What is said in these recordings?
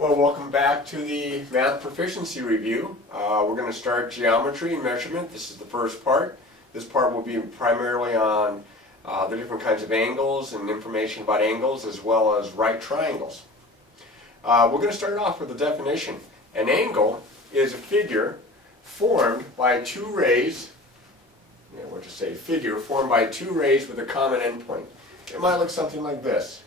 Well, welcome back to the Math Proficiency Review. We're going to start geometry and measurement. This is the first part. This part will be primarily on the different kinds of angles and information about angles as well as right triangles. We're going to start off with a definition. An angle is a figure formed by two rays, we'll just say figure formed by two rays with a common endpoint. It might look something like this.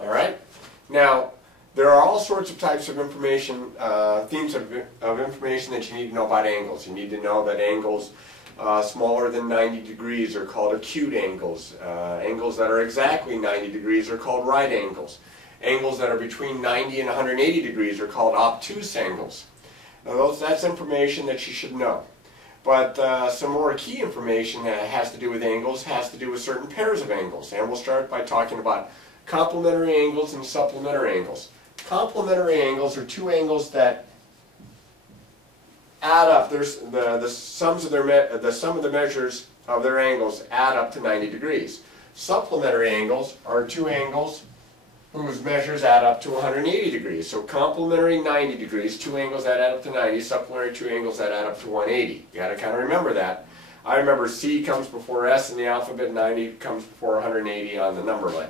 Alright? Now, there are all sorts of types of information, themes of information that you need to know about angles. You need to know that angles smaller than 90 degrees are called acute angles. Angles that are exactly 90 degrees are called right angles. Angles that are between 90 and 180 degrees are called obtuse angles. Now, that's information that you should know. But some more key information that has to do with angles has to do with certain pairs of angles. And we'll start by talking about complementary angles and supplementary angles. Complementary angles are two angles that add up. The sum of the measures of their angles add up to 90 degrees. Supplementary angles are two angles whose measures add up to 180 degrees. So complementary 90 degrees, two angles that add up to 90, supplementary two angles that add up to 180. You got to kind of remember that. I remember C comes before S in the alphabet, 90 comes before 180 on the number line.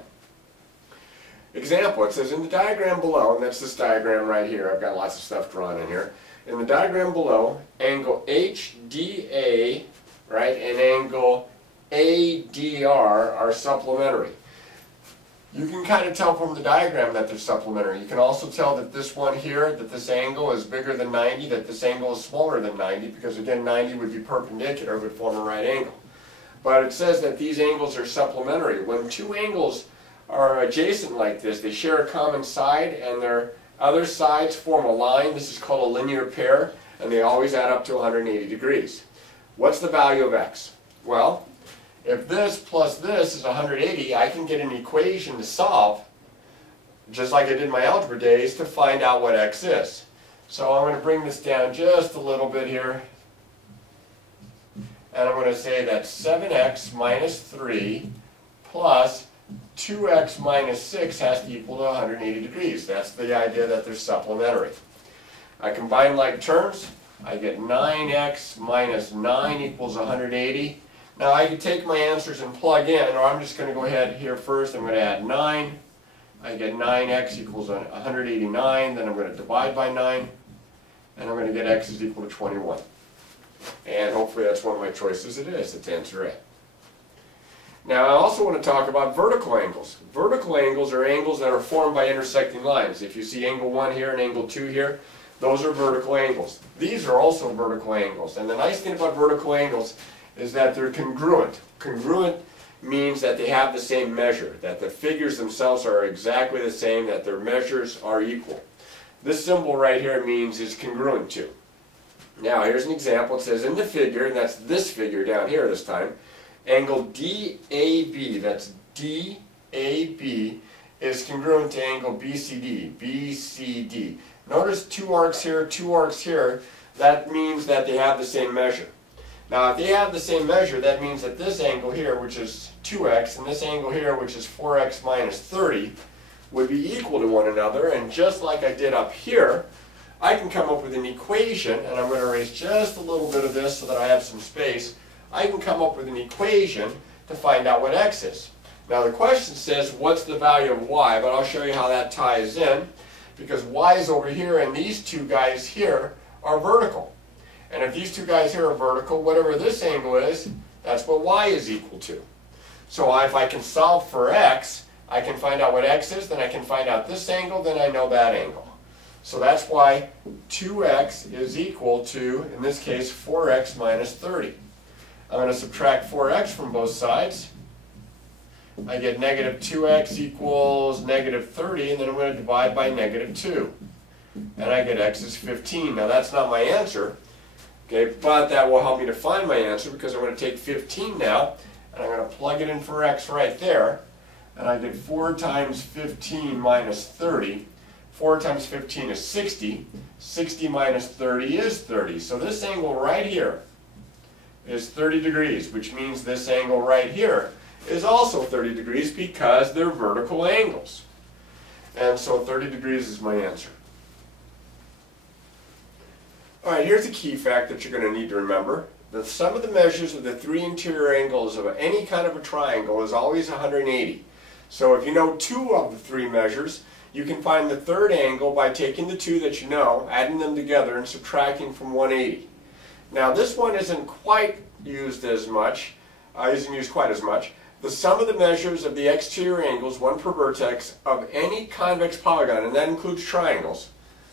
Example, it says in the diagram below, and that's this diagram right here, I've got lots of stuff drawn in here. In the diagram below, angle HDA, right, and angle ADR are supplementary. You can kind of tell from the diagram that they're supplementary. You can also tell that this one here, that this angle is bigger than 90, that this angle is smaller than 90, because again 90 would be perpendicular, would form a right angle. But it says that these angles are supplementary. When two angles are adjacent like this, they share a common side and their other sides form a line. This is called a linear pair, and they always add up to 180 degrees. What's the value of x? Well, if this plus this is 180, I can get an equation to solve, just like I did in my algebra days, to find out what x is. So I'm going to bring this down just a little bit here, and I'm going to say that 7x minus 3 plus 2x minus 6 has to equal to 180 degrees. That's the idea that they're supplementary. I combine like terms. I get 9x minus 9 equals 180. Now I can take my answers and plug in, or I'm just going to go ahead here first. I'm going to add 9. I get 9x equals 189. Then I'm going to divide by 9. And I'm going to get x is equal to 21. And hopefully that's one of my choices. It is. It's answer A. Now I also want to talk about vertical angles. Vertical angles are angles that are formed by intersecting lines. If you see angle 1 here and angle 2 here, those are vertical angles. These are also vertical angles. And the nice thing about vertical angles is that they're congruent. Congruent means that they have the same measure, that the figures themselves are exactly the same, that their measures are equal. This symbol right here means is congruent to. Now here's an example. It says in the figure, and that's this figure down here this time, angle DAB, that's DAB, is congruent to angle BCD, BCD. Notice two arcs here, two arcs here. That means that they have the same measure. Now if they have the same measure, that means that this angle here, which is 2x, and this angle here, which is 4x minus 30, would be equal to one another. And just like I did up here, I can come up with an equation, and I'm going to erase just a little bit of this so that I have some space. I can come up with an equation to find out what x is. Now the question says what's the value of y, but I'll show you how that ties in, because y is over here and these two guys here are vertical. And if these two guys here are vertical, whatever this angle is, that's what y is equal to. So if I can solve for x, I can find out what x is, then I can find out this angle, then I know that angle. So that's why 2x is equal to, in this case, 4x minus 30. I'm going to subtract 4x from both sides. I get negative 2x equals negative 30, and then I'm going to divide by negative 2. And I get x is 15. Now that's not my answer, okay, but that will help me to find my answer, because I'm going to take 15 now, and I'm going to plug it in for x right there, and I get 4 times 15 minus 30. 4 times 15 is 60. 60 minus 30 is 30. So this angle right here is 30 degrees, which means this angle right here is also 30 degrees because they're vertical angles. And so 30 degrees is my answer. All right, here's a key fact that you're going to need to remember. The sum of the measures of the three interior angles of any kind of a triangle is always 180. So if you know two of the three measures, you can find the third angle by taking the two that you know, adding them together, and subtracting from 180. Now this one isn't quite used as much, isn't used quite as much. The sum of the measures of the exterior angles, one per vertex, of any convex polygon, and that includes triangles,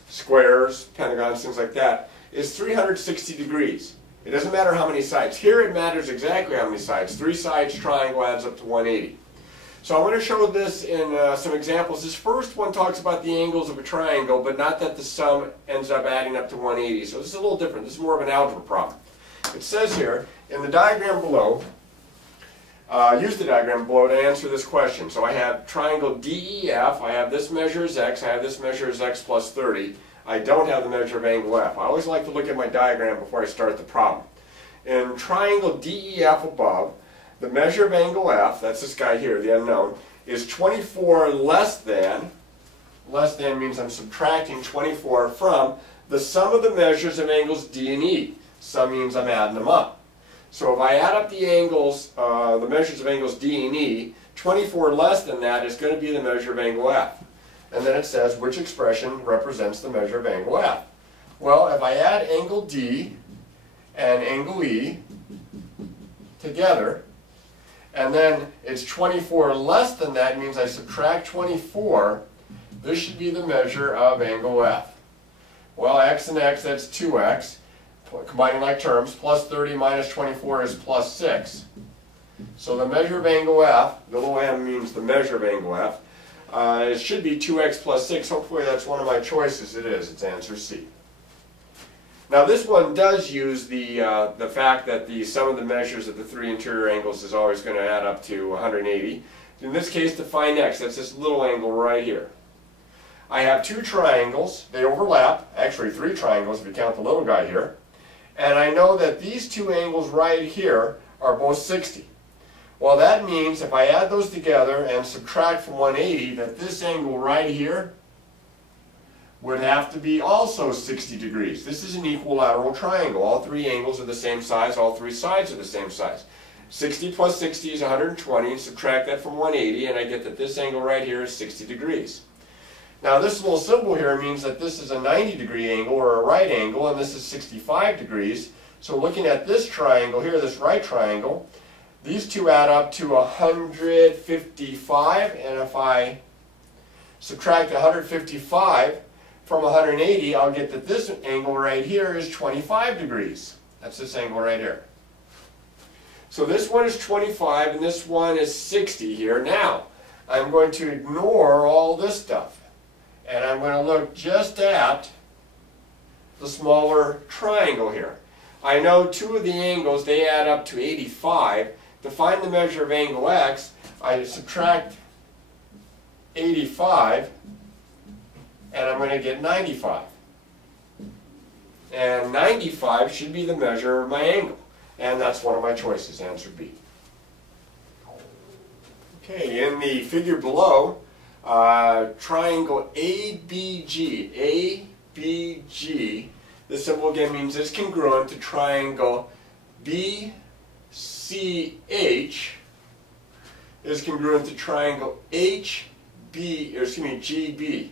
squares, pentagons, things like that, is 360 degrees. It doesn't matter how many sides. Here it matters exactly how many sides. 3 sides triangle adds up to 180. So I'm going to show this in some examples. This first one talks about the angles of a triangle, but not that the sum ends up adding up to 180. So this is a little different. This is more of an algebra problem. It says here, in the diagram below, use the diagram below to answer this question. So I have triangle DEF. I have this measure as x. I have this measure as x plus 30. I don't have the measure of angle F. I always like to look at my diagram before I start the problem. In triangle DEF above, the measure of angle F, that's this guy here, the unknown, is 24 less than means I'm subtracting 24 from the sum of the measures of angles D and E. Sum means I'm adding them up. So if I add up the angles, the measures of angles D and E, 24 less than that is going to be the measure of angle F. And then it says which expression represents the measure of angle F. Well, if I add angle D and angle E together, and then it's 24 less than that, means I subtract 24, this should be the measure of angle F. Well, x and x, that's 2x. Combining like terms, plus 30 minus 24 is plus 6. So the measure of angle F, the little m means the measure of angle F, it should be 2x plus 6. Hopefully that's one of my choices. It is. It's answer C. Now this one does use the fact that the sum of the measures of the three interior angles is always going to add up to 180. In this case, to find x, that's this little angle right here. I have two triangles. They overlap. Actually, three triangles if you count the little guy here. And I know that these two angles right here are both 60. Well, that means if I add those together and subtract from 180, that this angle right here would have to be also 60 degrees. This is an equilateral triangle. All three angles are the same size. All three sides are the same size. 60 plus 60 is 120. Subtract that from 180, and I get that this angle right here is 60 degrees. Now this little symbol here means that this is a 90-degree angle or a right angle, and this is 65 degrees. So looking at this triangle here, this right triangle, these two add up to 155, and if I subtract 155 from 180, I'll get that this angle right here is 25 degrees. That's this angle right here. So this one is 25 and this one is 60 here. Now, I'm going to ignore all this stuff, and I'm going to look just at the smaller triangle here. I know two of the angles, they add up to 85. To find the measure of angle x, I subtract 85, and I'm going to get 95. And 95 should be the measure of my angle. And that's one of my choices, answer B. Okay, in the figure below, triangle ABG. ABG, this symbol again means it's congruent to triangle BCH is congruent to triangle GB.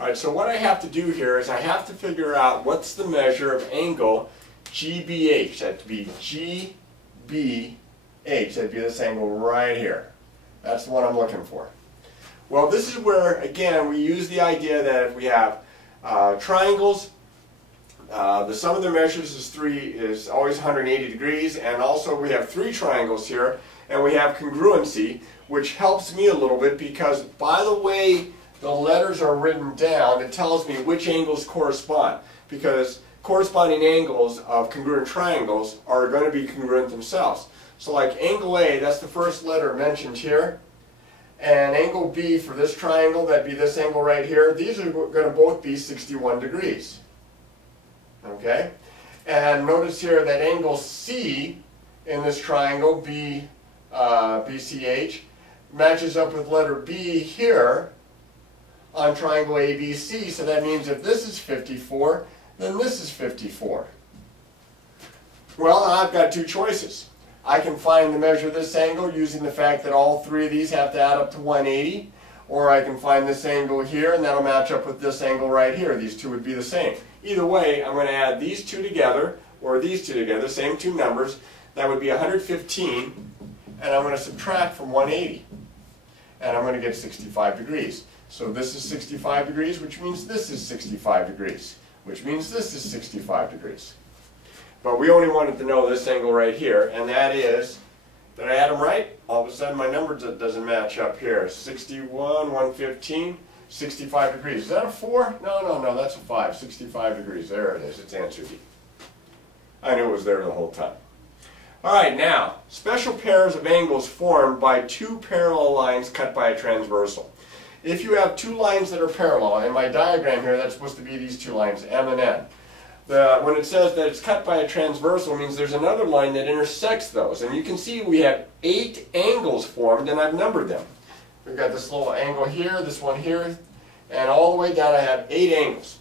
Alright, so what I have to do here is I have to figure out what's the measure of angle GBH. That'd be GBH. That'd be this angle right here. That's the one I'm looking for. Well, this is where, again, we use the idea that if we have triangles, the sum of their measures is always 180 degrees, and also we have three triangles here, and we have congruency, which helps me a little bit because by the way the letters are written down, it tells me which angles correspond, because corresponding angles of congruent triangles are going to be congruent themselves. So like angle A, that's the first letter mentioned here, and angle B for this triangle, that'd be this angle right here, these are going to both be 61 degrees. Okay? And notice here that angle C in this triangle, BCH, matches up with letter B here, on triangle ABC, so that means if this is 54, then this is 54. Well, I've got two choices. I can find the measure of this angle using the fact that all three of these have to add up to 180, or I can find this angle here, and that'll match up with this angle right here. These two would be the same. Either way, I'm going to add these two together, or these two together, same two numbers. That would be 115, and I'm going to subtract from 180. And I'm going to get 65 degrees. So this is 65 degrees, which means this is 65 degrees, which means this is 65 degrees. But we only wanted to know this angle right here, and that is, did I add them right? All of a sudden my number doesn't match up here. 61, 115, 65 degrees. Is that a 4? No, that's a 5. 65 degrees. There it is. It's answer D. I knew it was there the whole time. Alright, now, special pairs of angles formed by two parallel lines cut by a transversal. If you have two lines that are parallel, in my diagram here, that's supposed to be these two lines, M and N. When it says that it's cut by a transversal, it means there's another line that intersects those. And you can see we have 8 angles formed, and I've numbered them. We've got this little angle here, this one here, and all the way down I have 8 angles.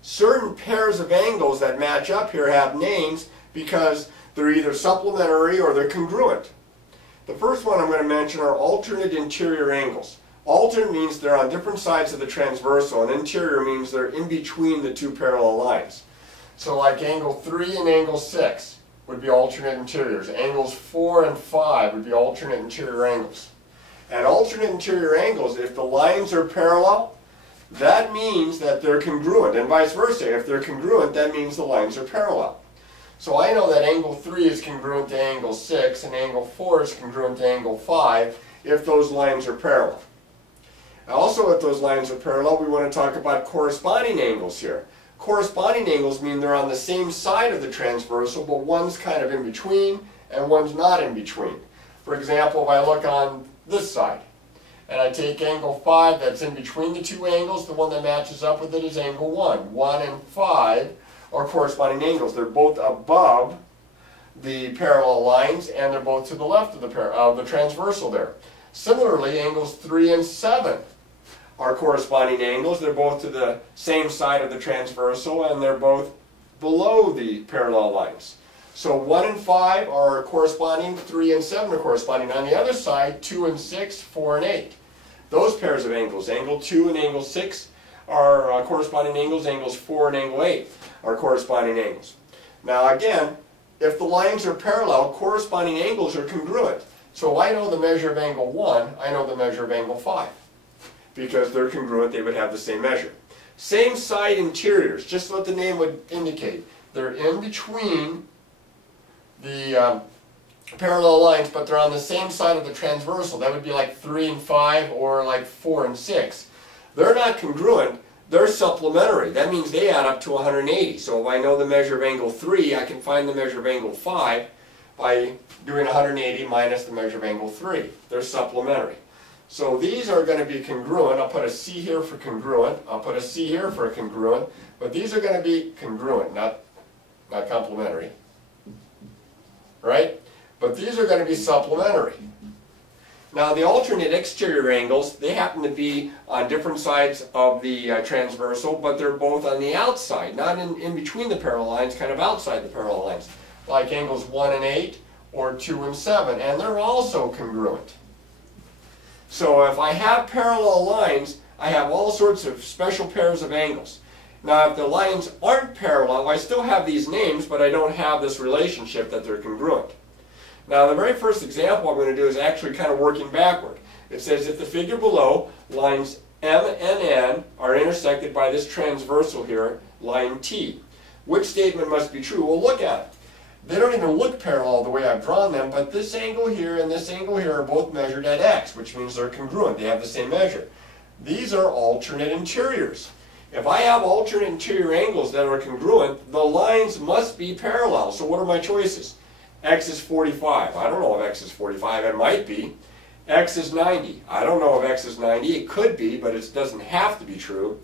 Certain pairs of angles that match up here have names because they're either supplementary or they're congruent. The first one I'm going to mention are alternate interior angles. Alternate means they're on different sides of the transversal, and interior means they're in between the two parallel lines. So like angle 3 and angle 6 would be alternate interiors. Angles 4 and 5 would be alternate interior angles. And alternate interior angles, if the lines are parallel, that means that they're congruent, and vice versa. If they're congruent, that means the lines are parallel. So I know that angle 3 is congruent to angle 6, and angle 4 is congruent to angle 5 if those lines are parallel. Also, if those lines are parallel, we want to talk about corresponding angles here. Corresponding angles mean they're on the same side of the transversal, but one's kind of in between and one's not in between. For example, if I look on this side and I take angle 5 that's in between the two angles, the one that matches up with it is angle 1. 1 and 5 are corresponding angles. They're both above the parallel lines, and they're both to the left of the transversal there. Similarly, angles 3 and 7 are corresponding angles. They're both to the same side of the transversal, and they're both below the parallel lines. So 1 and 5 are corresponding, 3 and 7 are corresponding. On the other side, 2 and 6, 4 and 8. Those pairs of angles, angle 2 and angle 6, are corresponding angles. Angles 4 and angle 8 are corresponding angles. Now again, if the lines are parallel, corresponding angles are congruent. So I know the measure of angle 1, I know the measure of angle 5. Because they're congruent, they would have the same measure. Same side interiors, just what the name would indicate. They're in between the parallel lines, but they're on the same side of the transversal. That would be like 3 and 5 or like 4 and 6. They're not congruent, they're supplementary. That means they add up to 180. So if I know the measure of angle 3, I can find the measure of angle 5 by doing 180 minus the measure of angle 3. They're supplementary. So these are going to be congruent. I'll put a C here for congruent. I'll put a C here for congruent. But these are going to be congruent, not complementary. Right? But these are going to be supplementary. Now the alternate exterior angles, they happen to be on different sides of the transversal, but they're both on the outside, not in between the parallel lines, kind of outside the parallel lines. Like angles 1 and 8 or 2 and 7, and they're also congruent. So if I have parallel lines, I have all sorts of special pairs of angles. Now if the lines aren't parallel, I still have these names, but I don't have this relationship that they're congruent. Now the very first example I'm going to do is actually kind of working backward. It says if the figure below, lines M and N are intersected by this transversal here, line T. Which statement must be true? Well, look at it. They don't even look parallel the way I've drawn them, but this angle here and this angle here are both measured at X, which means they're congruent. They have the same measure. These are alternate interiors. If I have alternate interior angles that are congruent, the lines must be parallel. So what are my choices? X is 45. I don't know if X is 45. It might be. X is 90. I don't know if X is 90. It could be, but it doesn't have to be true.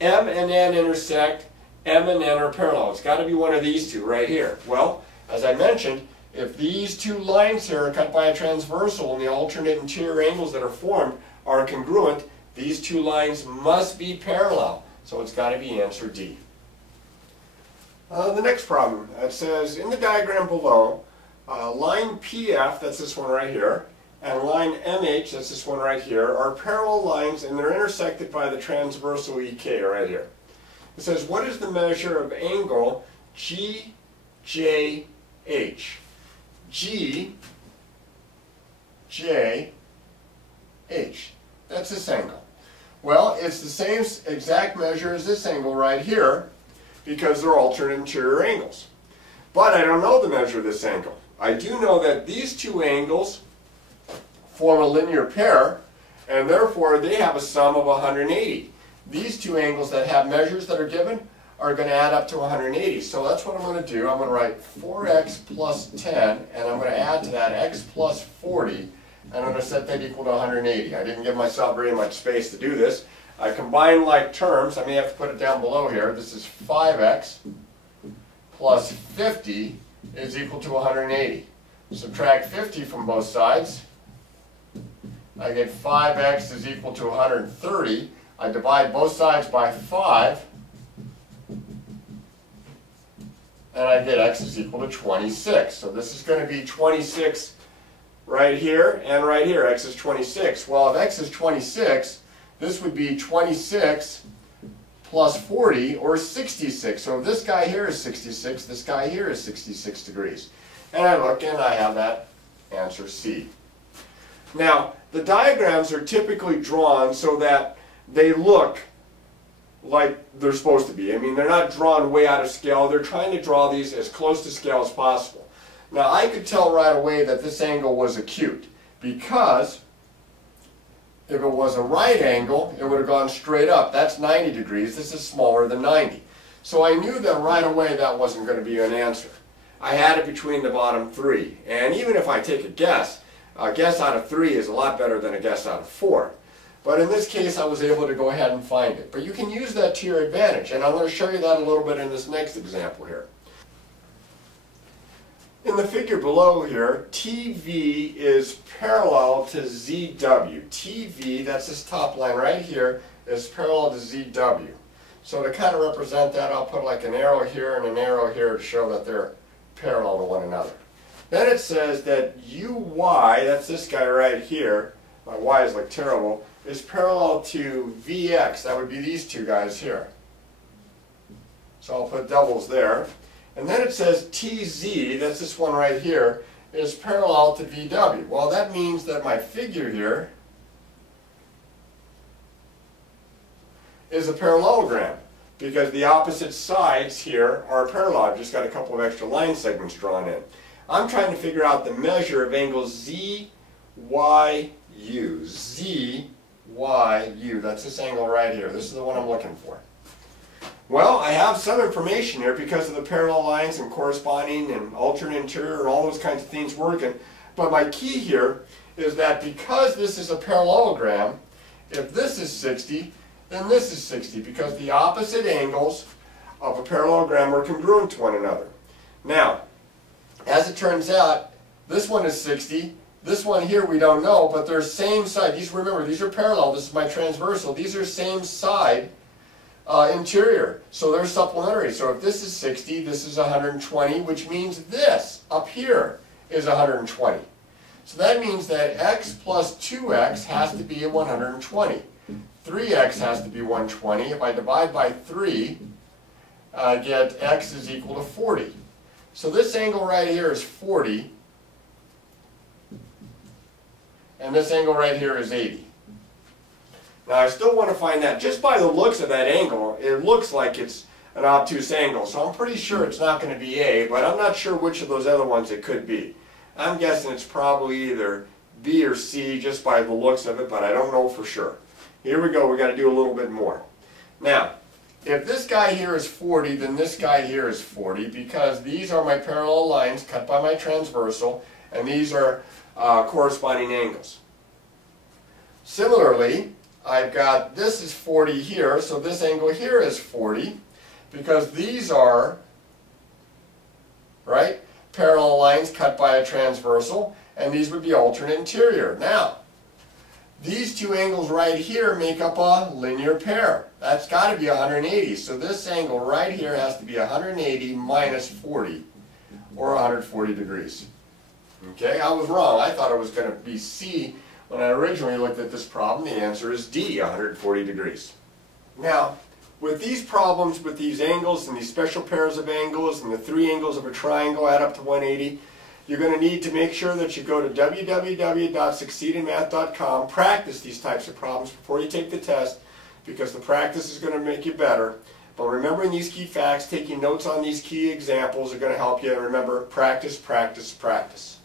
M and N intersect. M and N are parallel. It's got to be one of these two right here. Well, as I mentioned, if these two lines here are cut by a transversal and the alternate interior angles that are formed are congruent, These two lines must be parallel, so it's got to be answer D. The next problem, it says in the diagram below, line PF, that's this one right here, and line MH, that's this one right here, are parallel lines and they're intersected by the transversal EK right here. It says, what is the measure of angle GJH? GJH. That's this angle. Well, it's the same exact measure as this angle right here because they're alternate interior angles. But I don't know the measure of this angle. I do know that these two angles form a linear pair, and therefore they have a sum of 180. These two angles that have measures that are given are going to add up to 180. So that's what I'm going to do. I'm going to write 4x plus 10, and I'm going to add to that x plus 40, and I'm going to set that equal to 180. I didn't give myself very much space to do this. I combine like terms. I may have to put it down below here. This is 5x plus 50 is equal to 180. Subtract 50 from both sides. I get 5x is equal to 130. I divide both sides by 5. And I get x is equal to 26. So this is going to be 26 right here and right here. X is 26. Well, if x is 26, this would be 26 plus 40, or 66. So if this guy here is 66, this guy here is 66 degrees. And I look and I have that answer C. Now, the diagrams are typically drawn so that they look like they're supposed to be. I mean, they're not drawn way out of scale. They're trying to draw these as close to scale as possible. Now, I could tell right away that this angle was acute because if it was a right angle, it would have gone straight up. That's 90 degrees. This is smaller than 90. So I knew that right away that wasn't going to be an answer. I had it between the bottom three. And even if I take a guess out of 3 is a lot better than a guess out of 4. But in this case, I was able to go ahead and find it. But you can use that to your advantage, and I'm going to show you that a little bit in this next example here. In the figure below here, TV is parallel to ZW. TV, that's this top line right here, is parallel to ZW. So to kind of represent that, I'll put like an arrow here and an arrow here to show that they're parallel to one another. Then it says that UY, that's this guy right here, my Y is like terrible, is parallel to VX. That would be these two guys here. So I'll put doubles there. And then it says TZ, that's this one right here, is parallel to VW. Well, that means that my figure here is a parallelogram because the opposite sides here are parallel. I've just got a couple of extra line segments drawn in. I'm trying to figure out the measure of angle ZYU. ZYU, that's this angle right here. This is the one I'm looking for. Well, I have some information here because of the parallel lines and corresponding and alternate interior and all those kinds of things working. But my key here is that because this is a parallelogram, if this is 60, then this is 60 because the opposite angles of a parallelogram are congruent to one another. Now, as it turns out, this one is 60. This one here we don't know, but they're same side. Remember, these are parallel. This is my transversal. These are same side interior. So they're supplementary. So if this is 60, this is 120, which means this up here is 120. So that means that x plus 2x has to be 120. 3x has to be 120. If I divide by 3, I get x is equal to 40. So this angle right here is 40. And this angle right here is 80. Now I still want to find that. Just by the looks of that angle, it looks like it's an obtuse angle. So I'm pretty sure it's not going to be A, but I'm not sure which of those other ones it could be. I'm guessing it's probably either B or C just by the looks of it, but I don't know for sure. Here we go. We've got to do a little bit more. Now, if this guy here is 40, then this guy here is 40 because these are my parallel lines cut by my transversal, and these are corresponding angles. Similarly, I've got this is 40 here, so this angle here is 40 because these are, right, parallel lines cut by a transversal, and these would be alternate interior. Now, These two angles right here make up a linear pair. That's got to be 180. So this angle right here has to be 180 minus 40, or 140 degrees. Okay, I was wrong. I thought it was going to be C when I originally looked at this problem. The answer is D, 140 degrees. Now, with these problems, with these angles and these special pairs of angles and the three angles of a triangle add up to 180, you're going to need to make sure that you go to www.succeedinmath.com, practice these types of problems before you take the test, because the practice is going to make you better. But remembering these key facts, taking notes on these key examples are going to help you. And remember, practice, practice, practice.